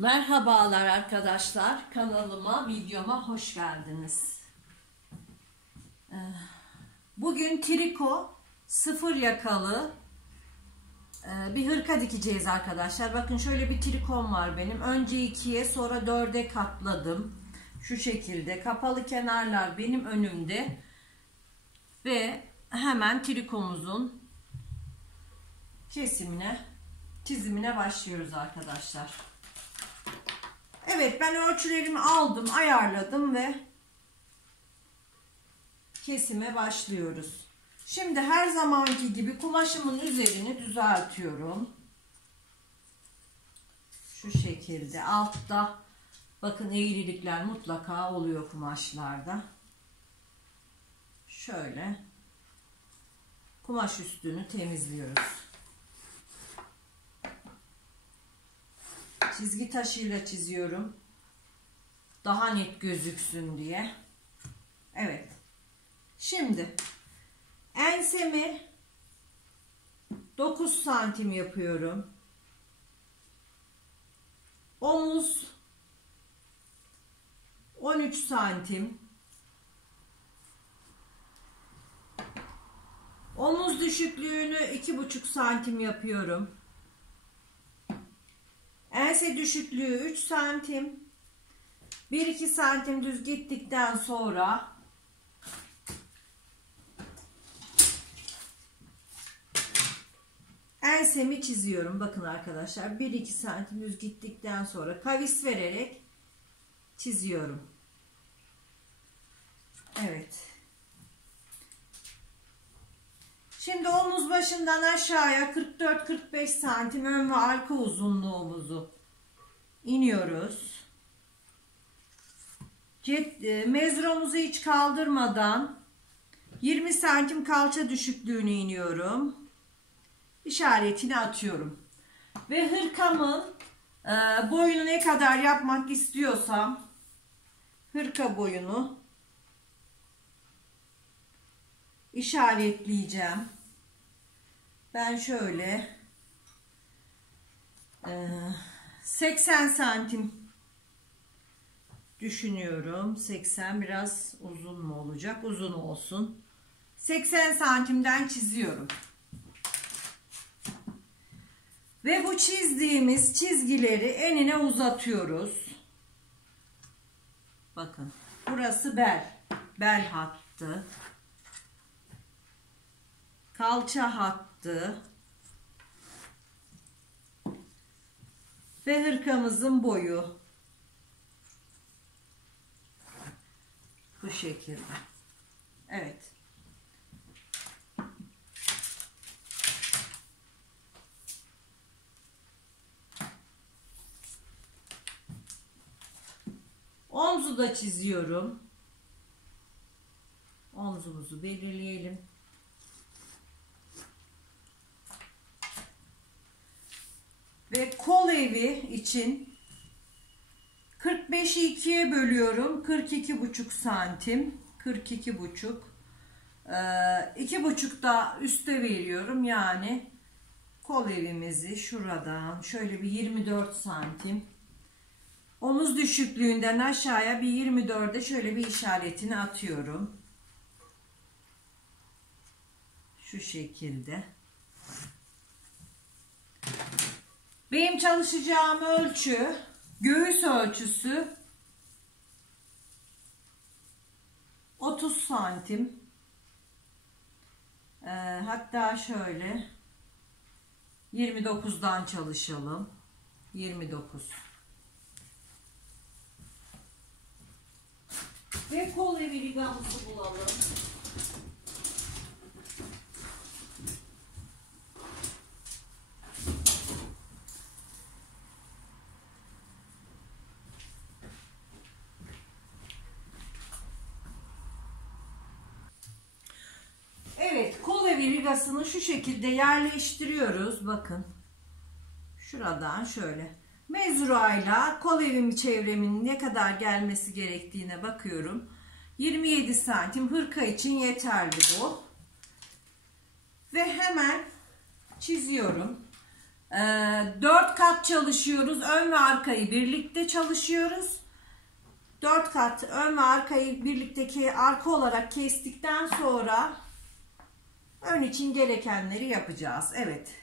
Merhabalar arkadaşlar, kanalıma, videoma hoş geldiniz. Bugün triko sıfır yakalı bir hırka dikeceğiz arkadaşlar. Bakın şöyle bir trikom var benim. Önce 2'ye sonra 4'e katladım. Şu şekilde kapalı kenarlar benim önümde. Ve hemen trikomuzun kesimine, çizimine başlıyoruz arkadaşlar. Evet, ben ölçülerimi aldım, ayarladım ve kesime başlıyoruz. Şimdi her zamanki gibi kumaşımın üzerini düzeltiyorum. Şu şekilde altta bakın eğrilikler mutlaka oluyor kumaşlarda. Şöyle kumaş üstünü temizliyoruz. Çizgi taşıyla çiziyorum. Daha net gözüksün diye. Evet. Şimdi ensemi 9 santim yapıyorum. Omuz 13 santim. Omuz düşüklüğünü 2,5 santim yapıyorum. Ense düşüklüğü 3 santim. 1-2 santim düz gittikten sonra ensemi çiziyorum. Bakın arkadaşlar, 1-2 santim düz gittikten sonra kavis vererek çiziyorum. Evet. Şimdi omuz başından aşağıya 44-45 santim ön ve arka uzunluğumuzu iniyoruz. Mezromuzu hiç kaldırmadan 20 santim kalça düşüklüğüne iniyorum. İşaretini atıyorum. Ve hırkamın boyunu ne kadar yapmak istiyorsam hırka boyunu işaretleyeceğim. Ben şöyle 80 santim düşünüyorum. 80 biraz uzun mu olacak? Uzun olsun. 80 santimden çiziyorum. Ve bu çizdiğimiz çizgileri enine uzatıyoruz. Bakın. Burası bel. Bel hattı. Kalça hattı. Ve hırkamızın boyu. Bu şekilde. Evet. Omzu da çiziyorum. Omzumuzu belirleyelim. Ve kol evi için 45'i 2'ye bölüyorum. 42,5 santim. 42,5. 2,5 da üste veriyorum. Yani kol evimizi şuradan şöyle bir 24 santim. Omuz düşüklüğünden aşağıya bir 24'e şöyle bir işaretini atıyorum. Şu şekilde. Benim çalışacağım ölçü, göğüs ölçüsü 30 santim. Hatta şöyle 29'dan çalışalım. 29. Ve kol evi ligamızı bulalım. Evet, kol evi ligasını şu şekilde yerleştiriyoruz. Bakın. Şuradan şöyle. Mezurayla kol evim çevremin ne kadar gelmesi gerektiğine bakıyorum. 27 santim hırka için yeterli bu. Ve hemen çiziyorum. 4 kat çalışıyoruz. Ön ve arkayı birlikte çalışıyoruz. 4 kat ön ve arkayı birlikte arka olarak kestikten sonra ön için gerekenleri yapacağız. Evet.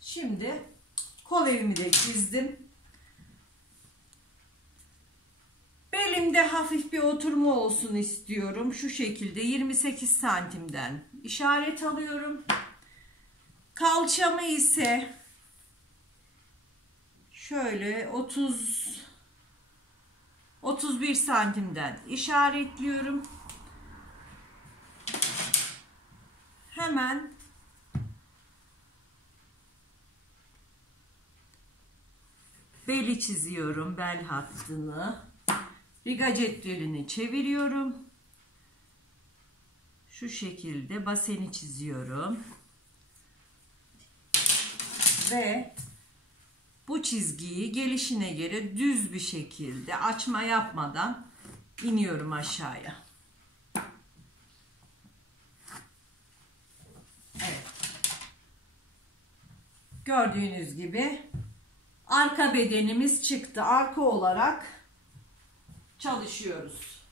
Şimdi kol evimi de çizdim. Belimde hafif bir oturma olsun istiyorum. Şu şekilde 28 santimden işaret alıyorum. Kalçamı ise şöyle 31 santimden işaretliyorum. Hemen beli çiziyorum, bel hattını. Riga cetvelini çeviriyorum. Şu şekilde baseni çiziyorum. Ve bu çizgiyi gelişine göre düz bir şekilde açma yapmadan iniyorum aşağıya. Evet. Gördüğünüz gibi arka bedenimiz çıktı. Arka olarak çalışıyoruz.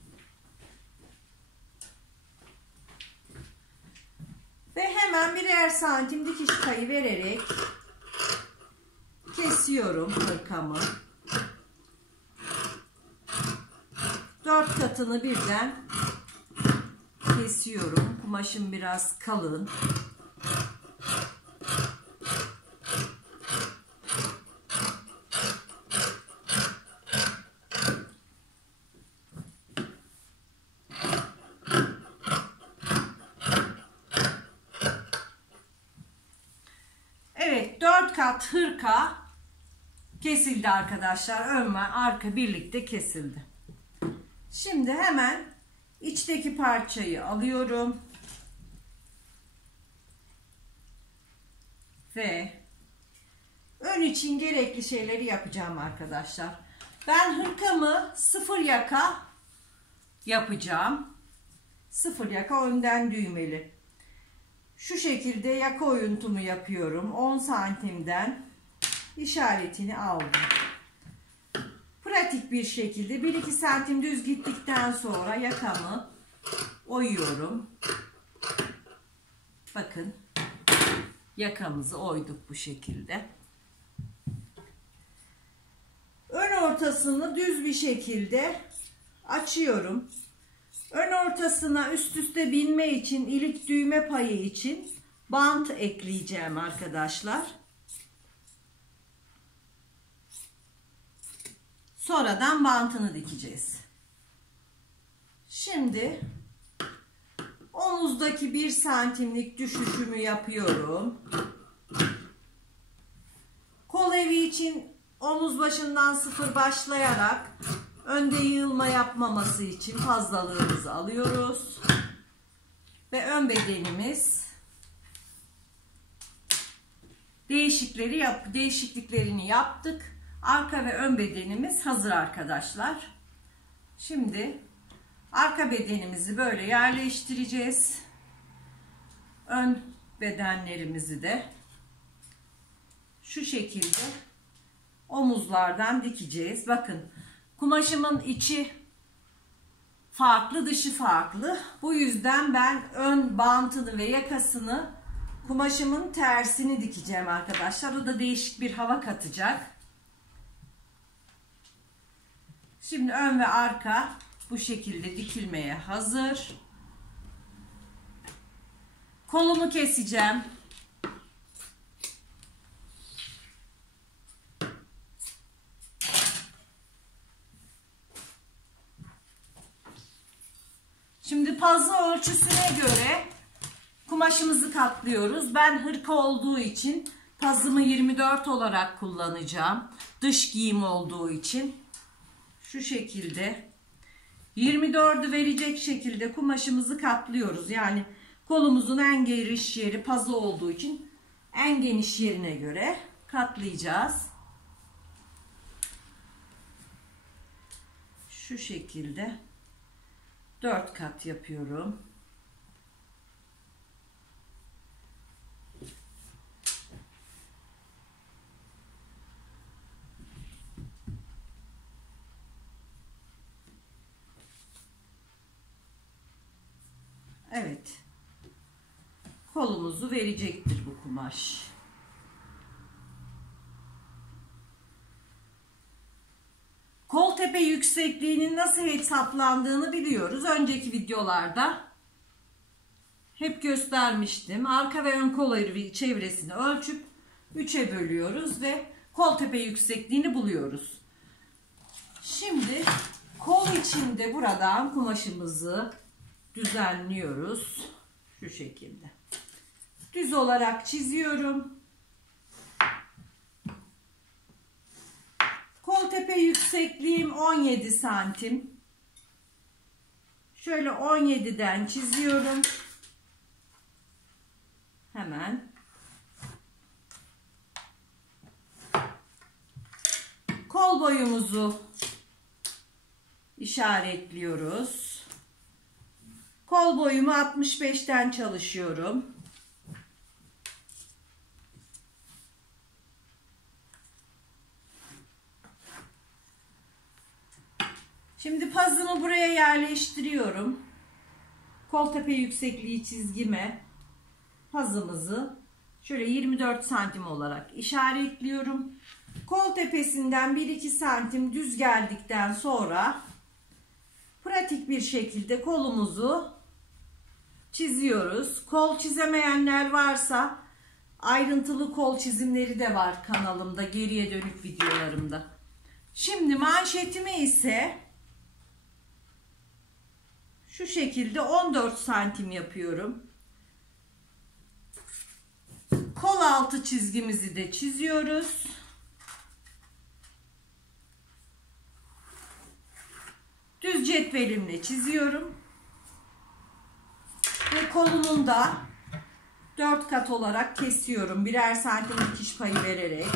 Ve hemen birer santim dikiş payı vererek kesiyorum hırkamı. 4 katını birden kesiyorum. Kumaşım biraz kalın. Evet, 4 kat hırka kesildi arkadaşlar. Ön ve arka birlikte kesildi. Şimdi hemen içteki parçayı alıyorum. Ve ön için gerekli şeyleri yapacağım arkadaşlar. Ben hırkamı 0 yaka yapacağım. 0 yaka önden düğmeli. Şu şekilde yaka oyuntumu yapıyorum. 10 santimden işaretini aldım. Pratik bir şekilde 1-2 santim düz gittikten sonra yakamı oyuyorum. Bakın yakamızı oyduk bu şekilde. Ön ortasını düz bir şekilde açıyorum. Ön ortasına üst üste binme için, ilik düğme payı için bant ekleyeceğim arkadaşlar. Sonradan bantını dikeceğiz. Şimdi omuzdaki 1 santimlik düşüşümü yapıyorum. Kol evi için omuz başından 0 başlayarak önde yığılma yapmaması için fazlalığımızı alıyoruz. Ve ön bedenimiz değişikliklerini yaptık. Arka ve ön bedenimiz hazır arkadaşlar. Şimdi arka bedenimizi böyle yerleştireceğiz. Ön bedenlerimizi de şu şekilde omuzlardan dikeceğiz. Bakın kumaşımın içi farklı, dışı farklı. Bu yüzden ben ön bantını ve yakasını kumaşımın tersini dikeceğim arkadaşlar. O da değişik bir hava katacak. Şimdi ön ve arka bu şekilde dikilmeye hazır. Kolumu keseceğim. Şimdi pazı ölçüsüne göre kumaşımızı katlıyoruz. Ben hırka olduğu için pazımı 24 olarak kullanacağım. Dış giyim olduğu için. Şu şekilde 24'ü verecek şekilde kumaşımızı katlıyoruz. Yani kolumuzun en geniş yeri pazı olduğu için en geniş yerine göre katlayacağız. Şu şekilde 4 kat yapıyorum. Evet. Kolumuzu verecektir bu kumaş. Kol tepe yüksekliğinin nasıl hesaplandığını biliyoruz. Önceki videolarda hep göstermiştim. Arka ve ön kol çevresini ölçüp 3'e bölüyoruz ve kol tepe yüksekliğini buluyoruz. Şimdi kol içinde buradan kumaşımızı düzenliyoruz. Şu şekilde. Düz olarak çiziyorum. Kol tepe yüksekliğim 17 santim. Şöyle 17'den çiziyorum. Hemen. Kol boyumuzu işaretliyoruz. Kol boyumu 65'ten çalışıyorum. Şimdi pazımı buraya yerleştiriyorum. Kol tepe yüksekliği çizgime pazımızı şöyle 24 santim olarak işaretliyorum. Kol tepesinden 1-2 santim düz geldikten sonra pratik bir şekilde kolumuzu çiziyoruz. Kol çizemeyenler varsa ayrıntılı kol çizimleri de var kanalımda, geriye dönük videolarımda. Şimdi manşetimi ise şu şekilde 14 santim yapıyorum. Kol altı çizgimizi de çiziyoruz. Düz cetvelimle çiziyorum. Ve kolunun da 4 kat olarak kesiyorum. Birer santim dikiş payı vererek.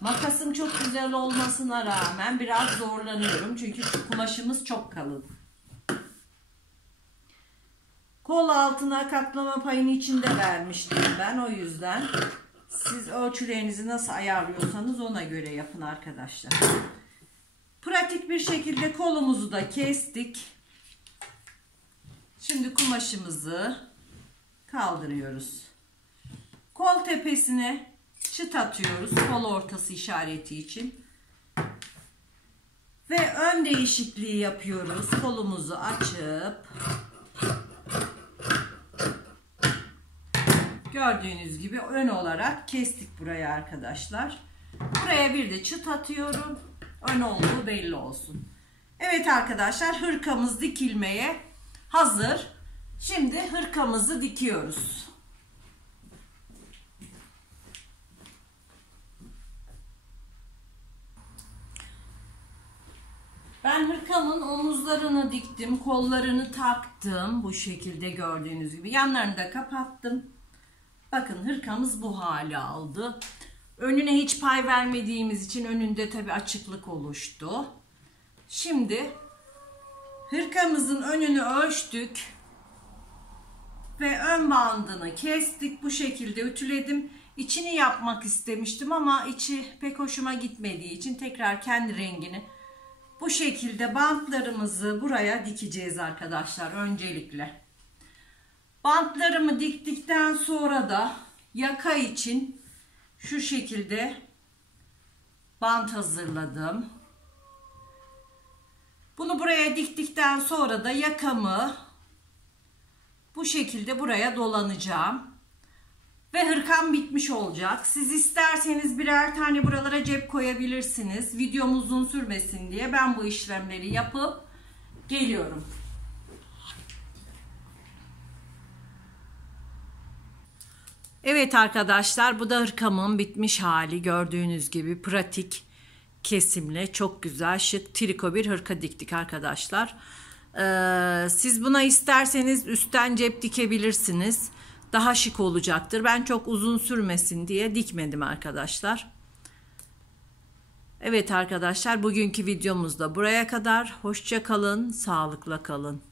Makasım çok güzel olmasına rağmen biraz zorlanıyorum. Çünkü kumaşımız çok kalın. Kol altına katlama payını içinde vermiştim ben. O yüzden siz ölçülerinizi nasıl ayarlıyorsanız ona göre yapın arkadaşlar. Pratik bir şekilde kolumuzu da kestik. Şimdi kumaşımızı kaldırıyoruz. Kol tepesine çıt atıyoruz. Kol ortası işareti için. Ve ön değişikliği yapıyoruz. Kolumuzu açıp gördüğünüz gibi ön olarak kestik burayı arkadaşlar. Buraya bir de çıt atıyorum. Ön olduğu belli olsun. Evet arkadaşlar, hırkamız dikilmeye hazır. Şimdi hırkamızı dikiyoruz. Ben hırkamın omuzlarını diktim, kollarını taktım. Bu şekilde gördüğünüz gibi. Yanlarını da kapattım. Bakın hırkamız bu hale aldı. Önüne hiç pay vermediğimiz için önünde tabi açıklık oluştu. Şimdi hırkamızın önünü ölçtük. Ve ön bandını kestik. Bu şekilde ütüledim. İçini yapmak istemiştim ama içi pek hoşuma gitmediği için tekrar kendi rengini bu şekilde bantlarımızı buraya dikeceğiz arkadaşlar öncelikle. Bantlarımı diktikten sonra da yaka için şu şekilde bant hazırladım. Bunu buraya diktikten sonra da yakamı bu şekilde buraya dolanacağım. Ve hırkam bitmiş olacak. Siz isterseniz birer tane buralara cep koyabilirsiniz. Videom uzun sürmesin diye ben bu işlemleri yapıp geliyorum. Evet arkadaşlar, bu da hırkamın bitmiş hali. Gördüğünüz gibi pratik kesimle çok güzel şık triko bir hırka diktik arkadaşlar. Siz buna isterseniz üstten cep dikebilirsiniz. Daha şık olacaktır. Ben çok uzun sürmesin diye dikmedim arkadaşlar. Evet arkadaşlar, bugünkü videomuz da buraya kadar. Hoşça kalın, sağlıkla kalın.